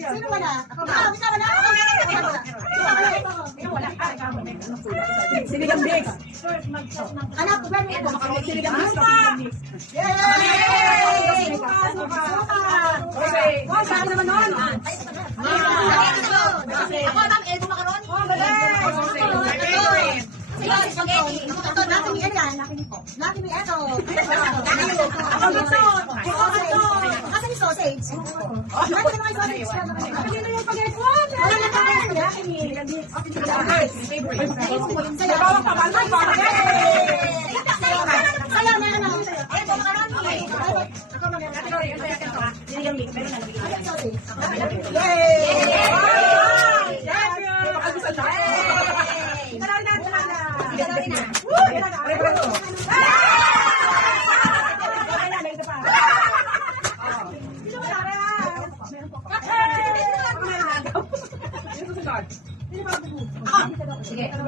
Sino wala? Ako wala. Sinigang mix. Anak, pwede ito. Sinigang mix. Yay! Okay. Sabi naman nun. Ako, ma'am, elbow macaroni. Spaghetti. Ito, natin may yan. Natin may ito. Asan yung sausage? Natin naman yung sausage. Kanino yung spaghetti? Wala na tayo. Natin Bawang pabalong pa. Sayaw na ano. Elbow macaroni. Sinigang mix. Meron na Asan yung sausage? Yay! Sige. Yung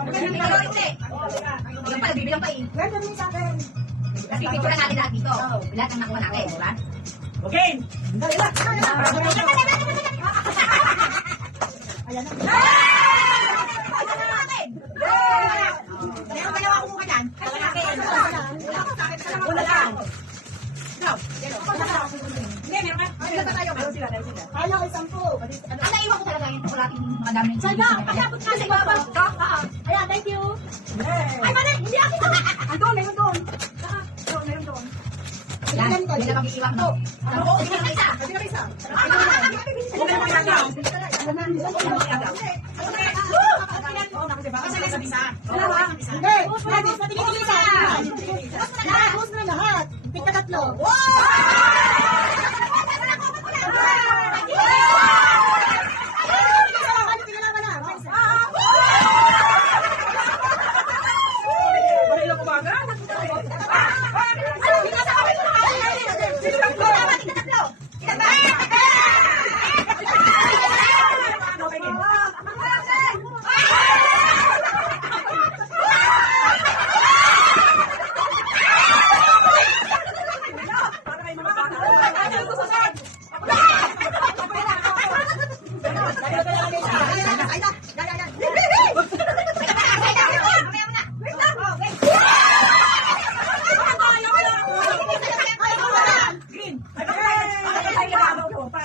pala, bibilang pa eh. Ganda mo sa akin. Kasi picture natin lahat dito. Lahat ng nakuha natin, di ba? Okay. Ayan na. Meron dalawa kumuha dyan. Una lang. Ayaw, isang po. Ang naiwan ko talaga yung chocolating mga dami. Saga, pasabot ka sa baba. Ayan, thank you. Ay, mali, hindi ako. Andun, meron doon. Meron doon. Yan, hindi na mag-iiwan to. Oo, hindi na isa. Pwede na isa. Huwag na mag-iiwan. Hindi, patigil isa. Lahat na lahat. Tika tatlo.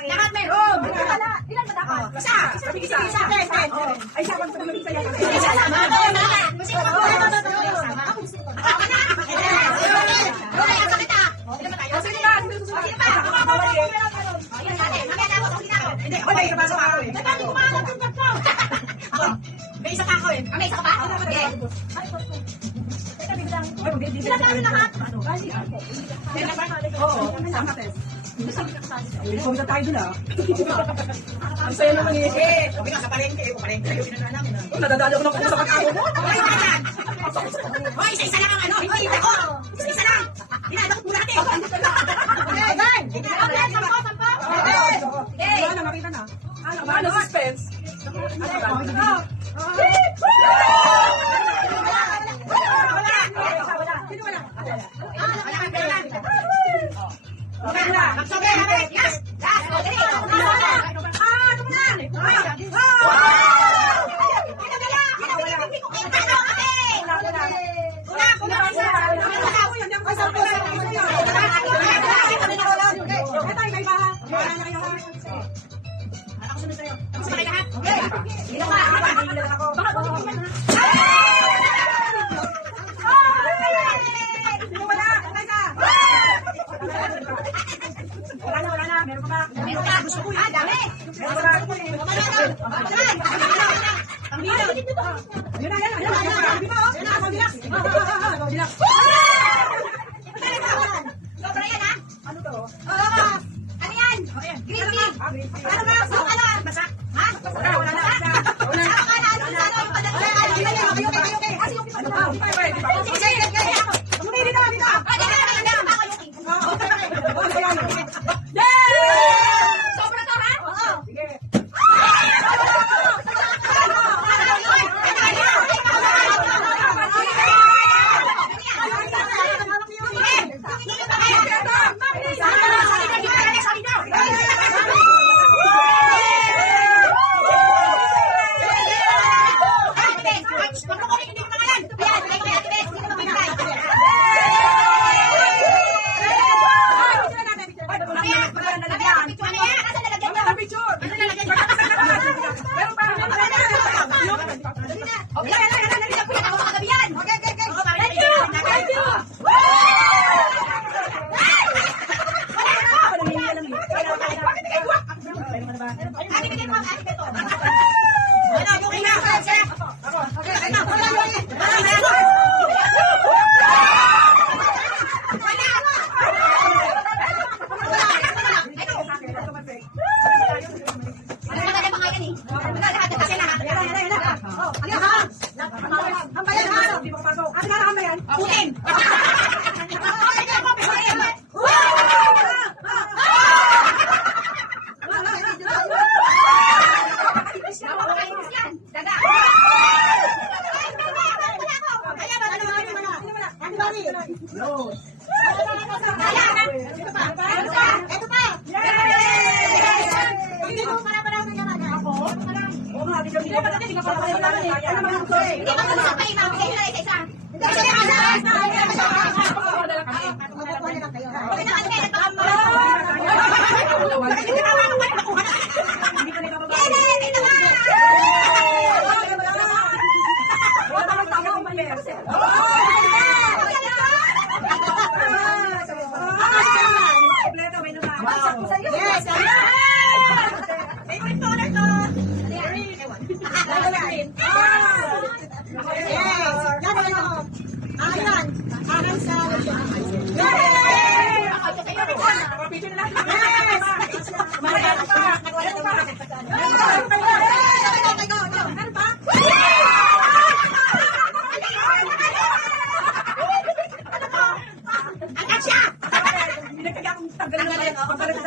Lahat meron. Ilan ba dapat? Isa. Ay, siya pang pag-ibig sa'yo. Isa sama. Hindi, okay, kapasok ako eh. May isa pa ako eh. May isa ka pa? Okay. Sila tayo lahat. Oo, sama test. Uniform na tayo dun ah. Ang saya naman eh. Sabi nga sa palengke, kayo pinanaan namin. Nadadalo ko ng kuko sa pag-ako mo. Hoy, isa-isa lang ang ano. Hindi ako. Isa-isa lang. Hinadakot mo natin. Wala na, makita na. Ano, suspense? Ano ba? Okay na. Magsabi. Yes. Yes. Wala na. Meron ka ba? Meron ka. Gusto ko yan. Dami. Meron ka ba? Ang bilang. Yun na, yan. Di ba? Bilang. Sobra yan ha. Ano to? Ano yan? Green tea. Ano ba? Ano? Basa? Ha? Wala na. Sama ka na. Ano sa ano? Yung padala. Okay. Ano ba? Umili na, dito. Sobra to ha? Sige. Picture na natin. Yes! Meron pa. Meron pa. Meron pa? Ang siya! Hindi na kaya akong tagal na pabalik